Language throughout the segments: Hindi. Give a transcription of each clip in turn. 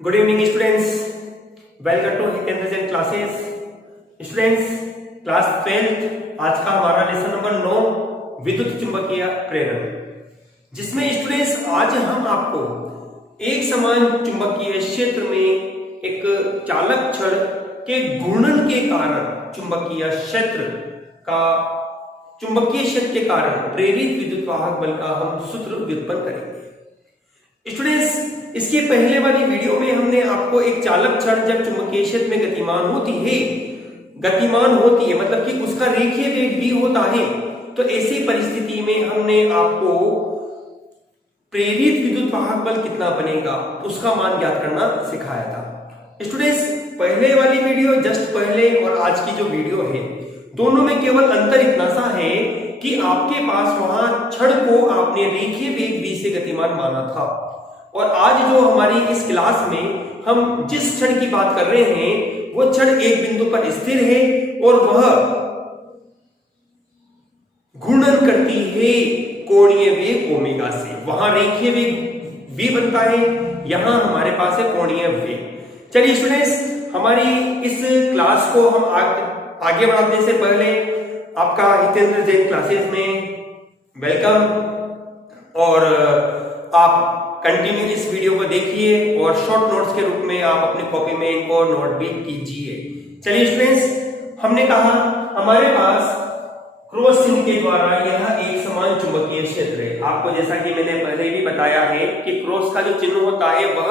Good evening students, welcome to Hitendra Jain classes. Students, class 12 आज का हमारा लेसन नंबर 9 विद्युत चुंबकीय प्रेरण, जिसमें स्टूडेंट्स आज हम आपको एक समान चुंबकीय क्षेत्र में एक चालक छड़ के घूर्णन के कारण चुंबकीय क्षेत्र के कारण प्रेरित विद्युत वाहक बल का हम सूत्र व्युत्पन्न करेंगे। स्टूडेंट्स, इसके पहले वाली वीडियो में हमने आपको एक चालक छड़ जब चुंबकीय क्षेत्र में गतिमान होती है मतलब कि उसका रेखीय वेग v होता है, तो ऐसी परिस्थिति में हमने आपको प्रेरित विद्युत वाहक बल कितना बनेगा उसका मान ज्ञात करना सिखाया था। स्टूडेंट्स, पहले वाली वीडियो जस्ट पहले और आज की जो वीडियो है, दोनों में केवल अंतर इतना सा है कि आपके पास वहां छड़ को आपने रेखीय वेग v से गतिमान माना था, और आज जो हमारी इस क्लास में हम जिस छड़ की बात कर रहे हैं वो छड़ एक बिंदु पर स्थिर है और वह घूर्णन करती है कोणीय वेग ओमेगा से। वहां रेखीय वेग v बनता है, यहां हमारे पास है कोणीय वेग। चलिए स्टूडेंट्स, हमारी इस क्लास को हम आगे बढ़ाने से पहले आपका हितेंद्र जैन क्लासेस में वेलकम, और आप कंटिन्यू इस वीडियो को देखिए और शॉर्ट नोट्स के रूप में आप अपनी कॉपी में इनको नोट भी कीजिए। चलिए स्टूडेंट्स, हमने कहा हमारे पास क्रॉस चिन्ह के द्वारा यह एक समान चुंबकीय क्षेत्र है। आपको जैसा कि मैंने पहले भी बताया है कि क्रॉस का जो चिन्ह होता है वह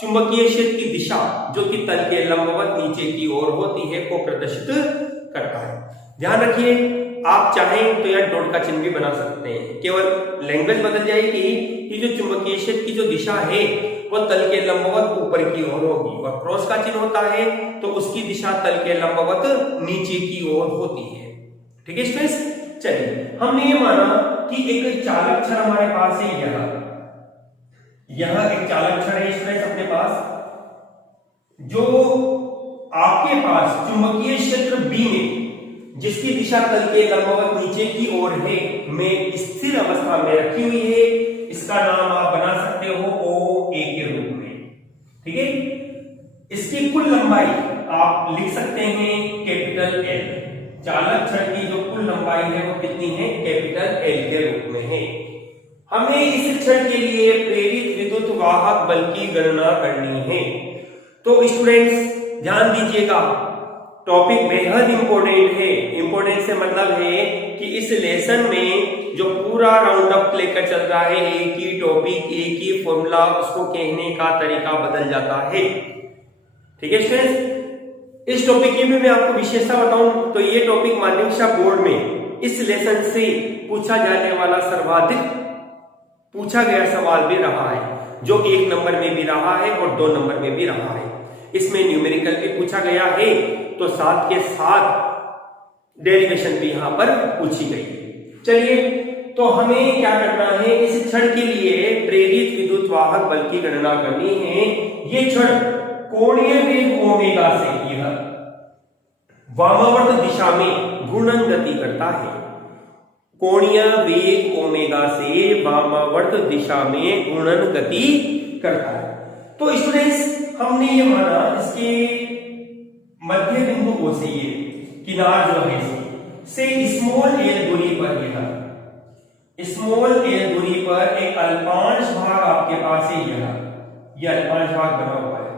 चुंबकीय क्षेत्र की दिशा जो कि तल के लंबवत नीचे की ओर होती है को प्रदर्शित करता है। ध्यान रखिए, आप चाहें तो यह डॉट का चिन्ह भी बना सकते हैं, केवल लैंग्वेज बदल जाएगी कि जो चुंबकीय क्षेत्र की जो दिशा है वह तल के लंबवत ऊपर की ओर होगी, और क्रॉस का चिन्ह होता है तो उसकी दिशा तल के लंबवत नीचे की ओर होती है। ठीक है स्टूडेंट्स, चलिए हमने ये माना कि एक चालक छड़ हमारे पास है, यह एक चालक छड़ है स्टूडेंट्स अपने पास, जो आपके पास चुंबकीय क्षेत्र बी में जिसकी दिशा तल के लंबवत नीचे की ओर है में स्थिर अवस्था में रखी हुई है। इसका नाम आप बना सकते हो OA के रूप में। ठीक है, इसकी कुल लंबाई आप लिख सकते हैं कैपिटल L। चालक छड़ की जो कुल लंबाई है वो कितनी है? कैपिटल L के रूप में है। हमें इस छड़ के लिए प्रेरित विद्युत वाहक बल की गणना करनी है। तो स्टूडेंट्स ध्यान दीजिएगा, टॉपिक बेहद इंपॉर्टेंट है। इंपॉर्टेंट से मतलब है कि इस लेसन में जो पूरा राउंड अप लेकर चल रहा है, एक ही टॉपिक एक ही फॉर्मूला, उसको कहने का तरीका बदल जाता है। ठीक है स्टूडेंट्स, इस टॉपिक की भी मैं आपको विशेषता बताऊं तो ये टॉपिक माध्यमिक शिक्षा बोर्ड में इस लेसन से पूछा जाने वाला सर्वाधिक पूछा गया सवाल भी रहा है, जो 1 नंबर में भी रहा है और 2 नंबर में भी रहा है। इसमें न्यूमेरिकल भी पूछा गया है, तो साथ के साथ डेरिवेशन भी यहां पर पूछी गई। चलिए, तो हमें क्या करना है, इस छड़ के लिए प्रेरित विद्युत वाहक बल की गणना करनी है। ये छड़ कोणीय वेग ओमेगा से यह वामावर्त दिशा में घूर्णन गति करता है। कोणीय वेग ओमेगा से वामावर्त दिशा में घूर्णन गति करता है। तो स्टूडेंट्स, हमने ये माना इसके मध्य बिंदु को से ये किनार जो है से स्मॉल एल दूरी पर एक अल्पांश भाग आपके पास है, यह अल्पांश भाग बना हुआ है।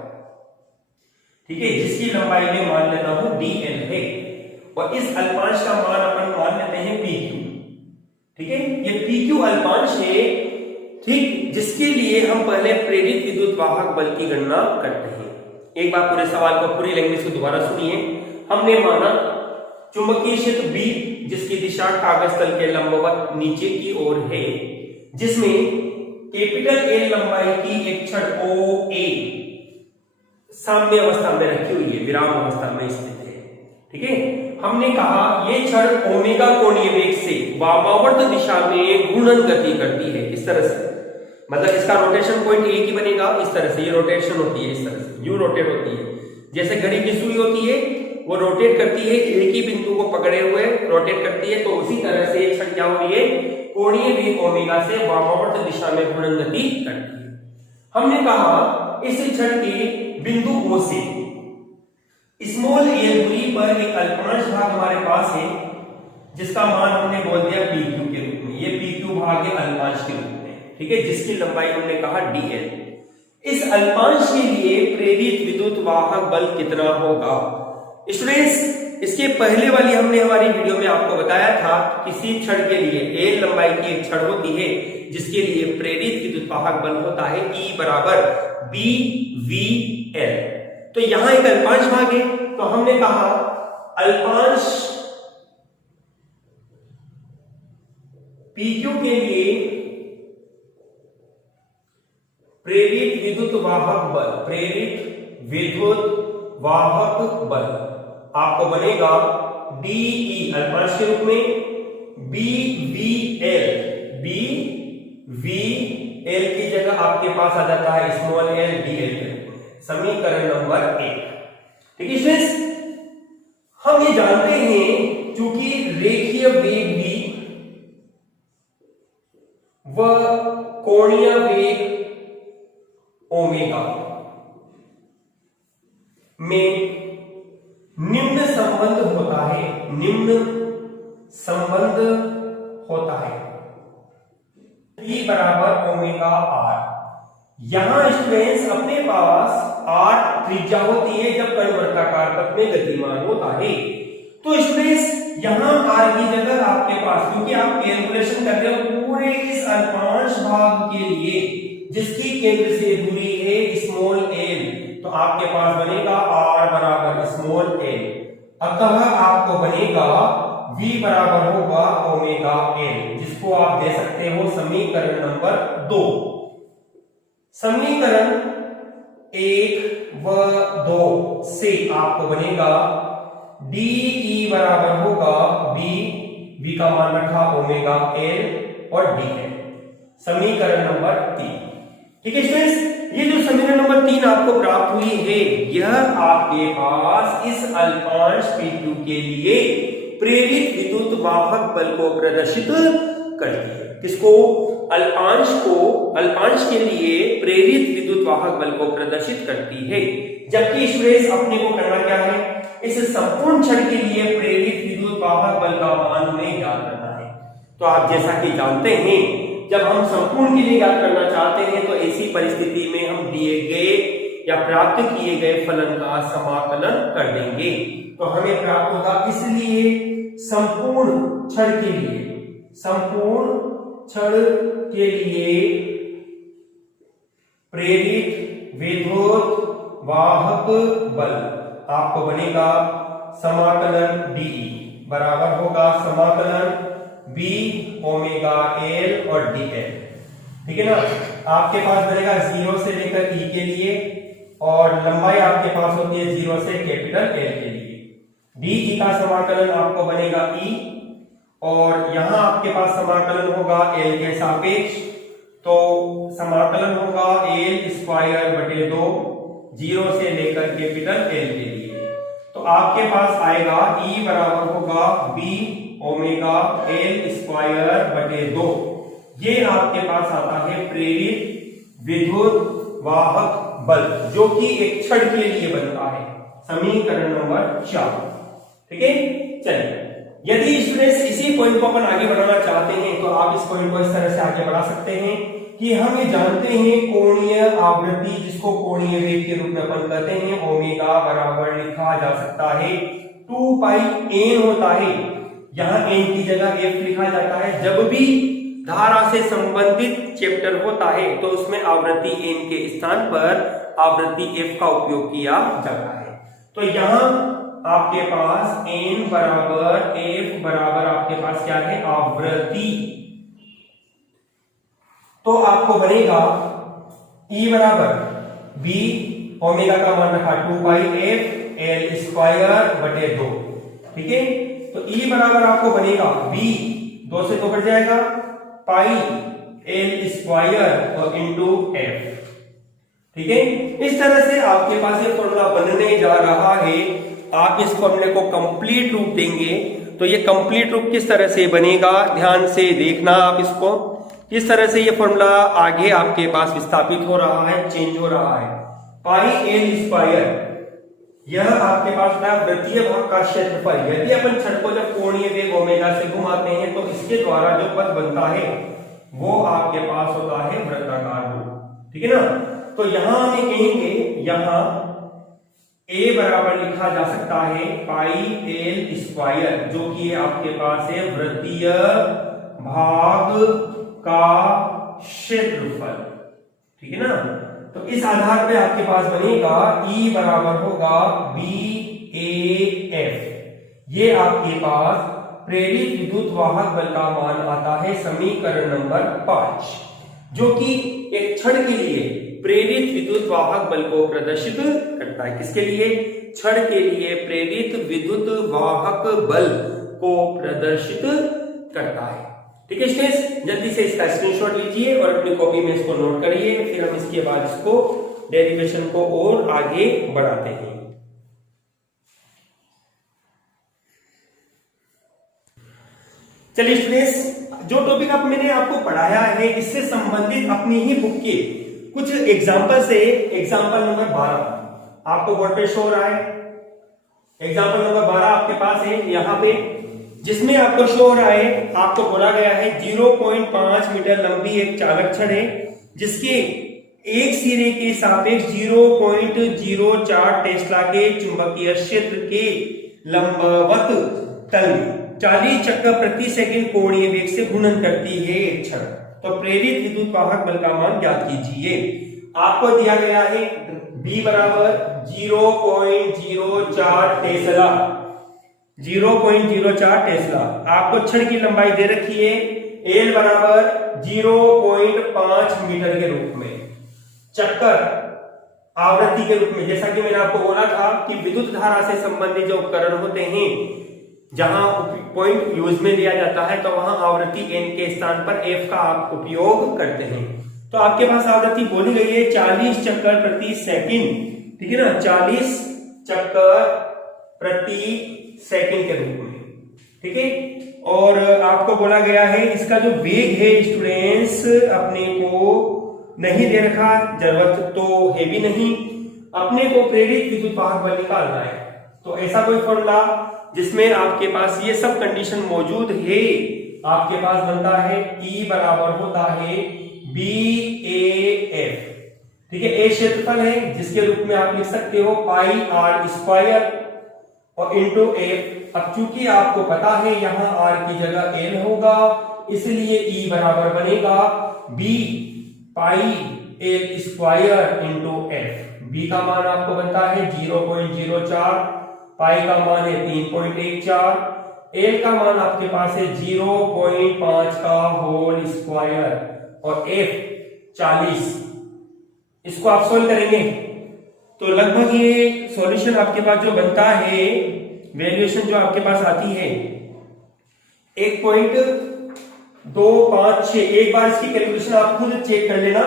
ठीक है, जिसकी लंबाई में मान लेता हूं dl है, और इस अल्पांश का मान अपन मान लेते हैं pq। ठीक है, ये pq अल्पांश है, ठीक, जिसके लिए हम पहले प्रेरित विद्युत वाहक बल की गणना करते हैं। एक बार पूरे सवाल को पूरी लैंग्वेज को दोबारा सुनिए। हमने माना चुंबकीय क्षेत्र B जिसकी दिशा कागज तल के लंबवत नीचे की ओर है, जिसमें कैपिटल L लंबाई की एक छड़ OA साम्य अवस्था में रखी हुई है, विराम अवस्था में स्थित है। ठीक है, हमने कहा ये छड़ ओमेगा कोणीय वेग से वामावर्त दिशा में घूर्णन गति करती है। इस तरह से, मतलब इसका रोटेशन पॉइंट एक ही बनेगा। इस तरह से ये रोटेशन होती है, इस तरह से यू रोटेट होती है, जैसे घड़ी की सुई होती है वो रोटेट करती है, एक ही बिंदु को पकड़े हुए रोटेट करती है। तो उसी तरह से एक छड़ क्या हो रही है, कोणीय वेग ओमेगा से वामावर्त दिशा में घूर्णन गति करती है। हमने कहा इस छड़ के बिंदु O से स्मॉल एल दूरी पर एक अल्पांश भाग हमारे पास है, जिसका मान हमने बोल दिया PQ के रूप में। ये PQ भाग है अल्पांश के रूप में, ठीक है, जिसकी लंबाई हमने कहा dl। इस अल्पांश के लिए प्रेरित विद्युत वाहक बल कितना होगा? स्टूडेंट्स, इसके पहले वाली हमने हमारी वीडियो में आपको बताया था, किसी छड़ के लिए l लंबाई की एक छड़ होती है जिसके लिए प्रेरित विद्युत वाहक बल होता है E बराबर BVL। तो यहां एक अल्पांश भाग है, तो हमने कहा अल्पांश PQ के लिए प्रेरित विद्युत वाहक बल, प्रेरित विद्युत वाहक बल आपको बनेगा DE अल्पांश के रूप में BVL। BVL की जगह आपके पास आ जाता है स्मॉल l dl के रूप में, समीकरण नंबर 1। ठीक है स्टूडेंट्स, हम ये जानते हैं चूंकि रेखीय वेग भी व कोणीय वेग ओमेगा में निम्न संबंध होता है, निम्न संबंध होता है E बराबर ओमेगा r। यहां स्टूडेंट्स अपने पास r त्रिज्या होती है जब कण वृत्ताकार पथ में गतिमान होता है। तो स्टूडेंट्स यहां r की जगह आपके पास, क्योंकि आप कैलकुलेशन करते हो पूरे इस अल्पांश भाग के लिए जिसकी केंद्र से दूरी है स्मॉल l, तो आपके पास बनेगा r बराबर स्मॉल l। अतः आपको बनेगा v बराबर होगा ओमेगा l, जिसको आप दे सकते हो समीकरण नंबर 2। समीकरण 1 व 2 से आपको बनेगा DE बराबर होगा V का मान रखा ओमेगा l और dl, समीकरण नंबर 3। ठीक है स्टूडेंट्स, ये जो समीकरण नंबर 3 आपको प्राप्त हुई है, यह आपके पास इस अल्पांश PQ के लिए प्रेरित विद्युत वाहक बल को प्रदर्शित करती है। किसको? अल्पांश को, अल्पांश के लिए प्रेरित विद्युत वाहक बल को प्रदर्शित करती है। जबकि स्टूडेंट्स अपने को करना क्या है, इस संपूर्ण छड़ के लिए प्रेरित विद्युत वाहक बल का मान हमें ज्ञात करना है। तो आप जैसा कि जानते हैं, जब हम संपूर्ण के लिए ज्ञात करना चाहते हैं तो ऐसी परिस्थिति में हम दिए गए या प्राप्त किए गए फलन का समाकलन कर देंगे, तो हमें प्राप्त होगा। इसलिए संपूर्ण छड़ के लिए, संपूर्ण छड़ के लिए प्रेरित विद्युत वाहक बल आपको बनेगा समाकलन DE बराबर होगा समाकलन B ओमेगा l और dl। ठीक है ना, आपके पास बनेगा 0 से लेकर E के लिए, और लंबाई आपके पास होती है 0 से कैपिटल L के लिए। DE का समाकलन आपको बनेगा E, और यहां आपके पास समाकलन होगा L के सापेक्ष, तो समाकलन होगा L स्क्वायर बटे 2 0 से लेकर कैपिटल L के लिए। तो आपके पास आएगा E बराबर होगा B ओमेगा l स्क्वायर बटे 2। ये आपके पास आता है प्रेरित विद्युत वाहक बल, जो कि एक छड़ के लिए बनता है, समीकरण नंबर 4। ठीक है, चलिए यदि स्टूडेंट्स इसी पॉइंट को अपन आगे बढ़ाना चाहते हैं तो आप इस पॉइंट को इस तरह से आगे बढ़ा सकते हैं कि हम ये जानते हैं कोणीय आवृत्ति, जिसको कोणीय वेग के रूप में अपन कहते हैं, ओमेगा बराबर लिखा जा सकता है 2 पाई n होता है। यहां n की जगह f लिखा जाता है। जब भी धारा से संबंधित चैप्टर होता है तो उसमें आवृत्ति n के स्थान पर आवृत्ति f का उपयोग किया जाता है। तो यहां आपके पास n बराबर f बराबर आपके पास क्या है, आवृत्ति। तो आपको बनेगा E बराबर B ओमेगा का मान रखा 2 पाई f l स्क्वायर बटे 2। ठीक है, तो E बराबर आपको बनेगा B 2 से 2 कट जाएगा, पाई l स्क्वायर और इंटू f। ठीक है, इस तरह से आपके पास ये फॉर्मूला बनने जा रहा है। आप इस फॉर्मूले को कंप्लीट रूप देंगे तो ये कंप्लीट रूप किस तरह से बनेगा, ध्यान से देखना आप इसको। इस तरह से ये फॉर्मूला आगे आपके पास विस्थापित हो रहा है, चेंज हो रहा है। पाई एल स्क्वायर, यह आपके पास होता है वृत्तीय भाग का क्षेत्रफल। यदि अपन छड़ को जब कोणीय वेग ओमेगा से घुमाते हैं तो इसके द्वारा जो पथ बनता है वो आपके पास होता है वृत्ताकार रूप, ठीक है ना। तो यहां हम कहेंगे, यहां ए बराबर लिखा जा सकता है पाई एल स्क्वायर, जो कि आपके पास है वृत्तीय भाग का क्षेत्रफल, ठीक है ना। तो इस आधार पे आपके पास बनेगा E बराबर होगा BAF। ये आपके पास प्रेरित विद्युत वाहक बल का मान आता है समीकरण नंबर 5, जो कि एक छड़ के लिए प्रेरित विद्युत वाहक बल को प्रदर्शित करता है। किसके लिए? छड़ के लिए प्रेरित विद्युत वाहक बल को प्रदर्शित करता है। ठीक है स्टूडेंट्स, जल्दी से इसका स्क्रीनशॉट लीजिए और अपनी कॉपी में इसको नोट करिए, फिर हम इसके बाद इसको डेरिवेशन को और आगे बढ़ाते हैं। चलिए स्टूडेंट्स, जो टॉपिक अब मैंने आपको पढ़ाया है इससे संबंधित अपनी ही बुक के कुछ एग्जांपल से, एग्जांपल नंबर 12 आपको बोर्ड पे शो हो रहा है। एग्जांपल नंबर 12 आपके पास है यहाँ पे, जिसमें आपको शो हो रहा है, आपको बोला गया है 0.5 मीटर लंबी एक चालक छड़ है जिसके एक सिरे के सापेक्ष 0.04 टेस्ला के चुंबकीय क्षेत्र के लंबवत तल में 40 चक्कर प्रति सेकंड कोणीय वेग से घूर्णन करती है एक छड़। तो प्रेरित विद्युत वाहक बल का मान ज्ञात कीजिए। आपको दिया गया है B बराबर 0.04 टेस्ला, 0.04 टेस्ला। आपको छड़ की लंबाई दे रखी है L बराबर 0.5 मीटर के रूप में, चक्कर आवृत्ति के रूप में। जैसा कि मैंने आपको बोला था कि विद्युत धारा से संबंधित जो उपकरण होते हैं, जहां पॉइंट यूज में लिया जाता है तो वहां आवृत्ति n के स्थान पर f का आप उपयोग करते हैं। तो आपके पास आवृत्ति बोली गई है 40 चक्कर प्रति सेकंड, ठीक है ना, 40 चक्कर प्रति सेकंड के रूप में, ठीक है। और आपको बोला गया है इसका जो वेग है स्टूडेंट्स अपने को नहीं दे रखा, जरूरत तो है भी नहीं, अपने को प्रेरित विद्युत वाहक बल निकालना है। तो ऐसा कोई फॉर्मूला जिसमें आपके पास ये सब कंडीशन मौजूद है, आपके पास बनता है E बराबर होता है BAF, ठीक है। ए क्षेत्रफल है जिसके रूप में आप लिख सकते हो पाई आर स्क्वायर और इंटू एफ। अब चूंकि आपको पता है यहाँ R की जगह L होगा, इसलिए E बराबर बनेगा B पाई L square into F. B का मान आपको बनता है 0.04, पाई का मान है 3.14, L का मान आपके पास है 0.5 का होल स्क्वायर और F 40। इसको आप सोल्व करेंगे तो लगभग ये सॉल्यूशन आपके पास जो बनता है, वैल्यूएशन जो आपके पास आती है 1.256। एक बार इसकी कैलकुलेशन आप खुद चेक कर लेना,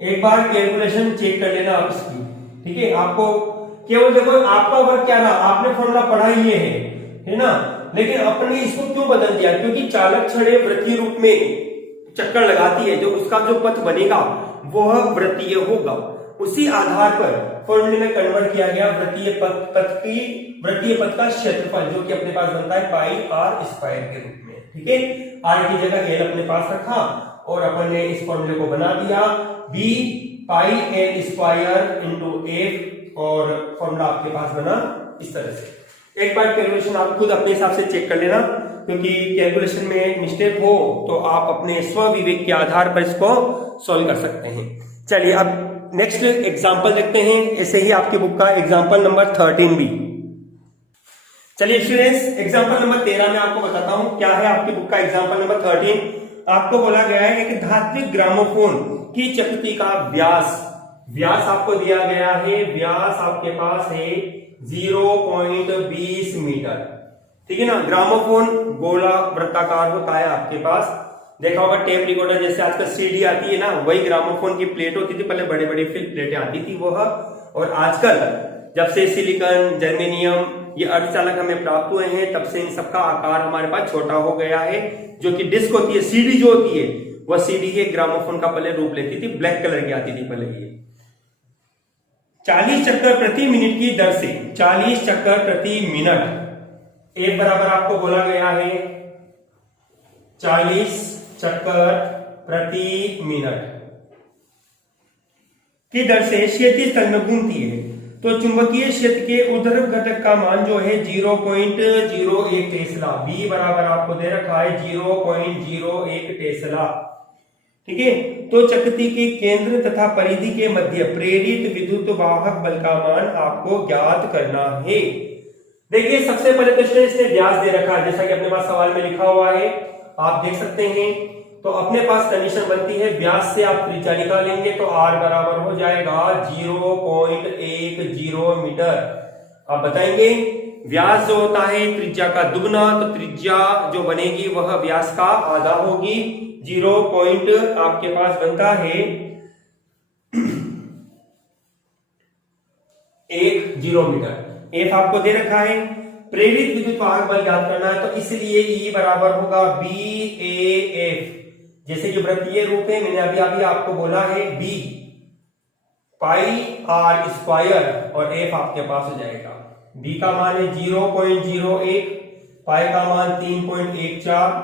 एक बार कैलकुलेशन चेक कर लेना आप इसकी, ठीक है। आपको केवल देखो आपका वर्क क्या रहा, आपने फॉर्मूला पढ़ा ही है ना, लेकिन अपने इसको क्यों बदल दिया? क्योंकि चालक छड़े वृत्तीय रूप में चक्कर लगाती है, जो उसका जो पथ बनेगा वह वृत्तीय होगा। उसी आधार पर फॉर्मूले में कन्वर्ट किया गया वृत्तीय पथ का क्षेत्रफल, जो कि अपने पास बनता है पाई आर स्क्वायर के रूप में, ठीक है। आर की जगह एल अपने पास रखा और अपन ने इस फॉर्मूले को बना दिया B pi L square into F, और फॉर्मूला आपके पास बना इस तरह से। एक बार कैलकुलेशन आप खुद अपने हिसाब से चेक कर लेना, क्योंकि कैलकुलेशन में मिस्टेक हो तो आप अपने स्व विवेक के आधार पर इसको सॉल्व कर सकते हैं। चलिए अब नेक्स्ट एग्जांपल देखते हैं, ऐसे ही आपकी बुक का एग्जांपल नंबर 13 भी। चलिए स्टूडेंट्स, एग्जांपल नंबर 13 में आपको बताता हूं क्या है आपकी बुक का एग्जांपल नंबर 13। आपको बोला गया है कि धात्विक ग्रामोफोन की चकती का व्यास आपको दिया गया है, व्यास आपके पास है 0.20 मीटर, ठीक है ना। ग्रामोफोन गोला वृत्ताकार होता है आपके पास, देखा होगा टेप रिकॉर्डर जैसे आजकल सीडी आती है ना, वही ग्रामोफोन की प्लेट होती थी, पहले बड़ी बड़ी फिल्म प्लेटें आती थी वह। और आजकल जब से सिलिकॉन, जर्मेनियम ये अर्धचालक हमें प्राप्त हुए हैं, तब से इन सबका आकार हमारे पास छोटा हो गया है। जो कि डिस्क होती है, सीडी जो होती है वह सीडी के ग्रामोफोन का पहले रूप लेती थी, ब्लैक कलर की आती थी पहले ये। 40 चक्कर प्रति मिनट की दर से 40 चक्कर प्रति मिनट, एक बराबर आपको बोला गया है 40 चक्कर प्रति मिनट की दर से क्षैतिज तल में घूमती है, तो चुंबकीय क्षेत्र के ऊर्ध्व घटक का मान जो है 0.01 टेस्ला, बी बराबर आपको दे रखा है 0.01 टेस्ला। ठीक है, तो चकती के केंद्र तथा परिधि के मध्य प्रेरित विद्युत वाहक बल का मान आपको ज्ञात करना है। देखिए सबसे पहले तो इसने व्यास दे रखा है, जैसा कि अपने पास सवाल में लिखा हुआ है, आप देख सकते हैं। तो अपने पास कंडीशन बनती है व्यास से आप त्रिज्या निकालेंगे तो r बराबर हो जाएगा 0.10 मीटर। आप बताएंगे व्यास जो होता है त्रिज्या का दुगना, तो त्रिज्या जो बनेगी वह व्यास का आधा होगी। 0. आपके पास बनता है 10 मीटर। एफ आपको दे रखा है, प्रेरित विद्युत वाहक बल ज्ञात करना है, तो इसलिए ई बराबर होगा BAF, जैसे कि वृत्तीय रूप है, मैंने अभी आपको बोला है B पाई R स्क्वायर, और F आपके पास हो जाएगा B का मान है 0.01, पाई का मान 3.14,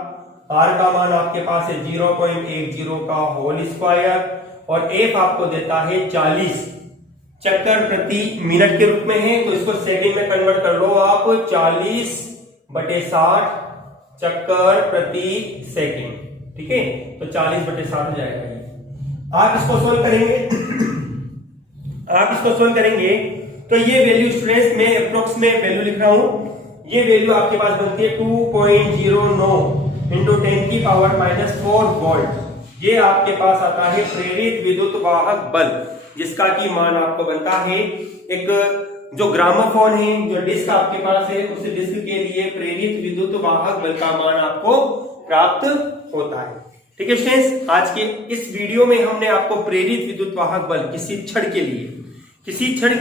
R का मान आपके पास है 0.10 का होल स्क्वायर, और F आपको देता है 40 चक्कर प्रति मिनट के रूप में है, तो इसको सेकंड में कन्वर्ट कर लो आप, 40/60 चक्कर प्रति सेकंड। ठीक है, तो 40/60 हो जाएगा। आप इसको सोल्व करेंगे तो ये वैल्यू स्टूडेंट्स में अप्रोक्स में वैल्यू लिख रहा हूं, ये वैल्यू आपके पास बनती है 2.09 इंटू 10⁻⁴ वोल्ट। ये आपके पास आता है प्रेरित विद्युत वाहक बल, जिसका की मान आपको बनता है, एक जो ग्रामोफोन है, जो डिस्क आपके पास है, उस डिस्क के लिए प्रेरित विद्युत वाहक बल का मान आपको प्राप्त होता है। ठीक है स्टूडेंट्स, आज के इस वीडियो में हमने आपको प्रेरित विद्युत वाहक बल किसी क्षण के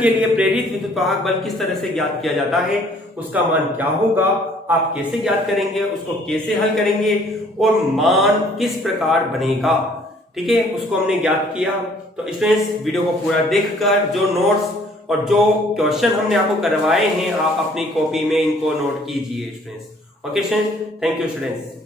लिए प्रेरित विद्युत वाहक बल किस तरह से ज्ञात किया जाता है, उसका मान क्या होगा, आप कैसे ज्ञात करेंगे, उसको कैसे हल करेंगे, और मान किस प्रकार बनेगा, ठीक है, उसको हमने ज्ञात किया। तो स्टूडेंट्स वीडियो को पूरा देखकर जो नोट्स और जो क्वेश्चन हमने आपको करवाए हैं, आप अपनी कॉपी में इनको नोट कीजिए students. Okay students, thank you students.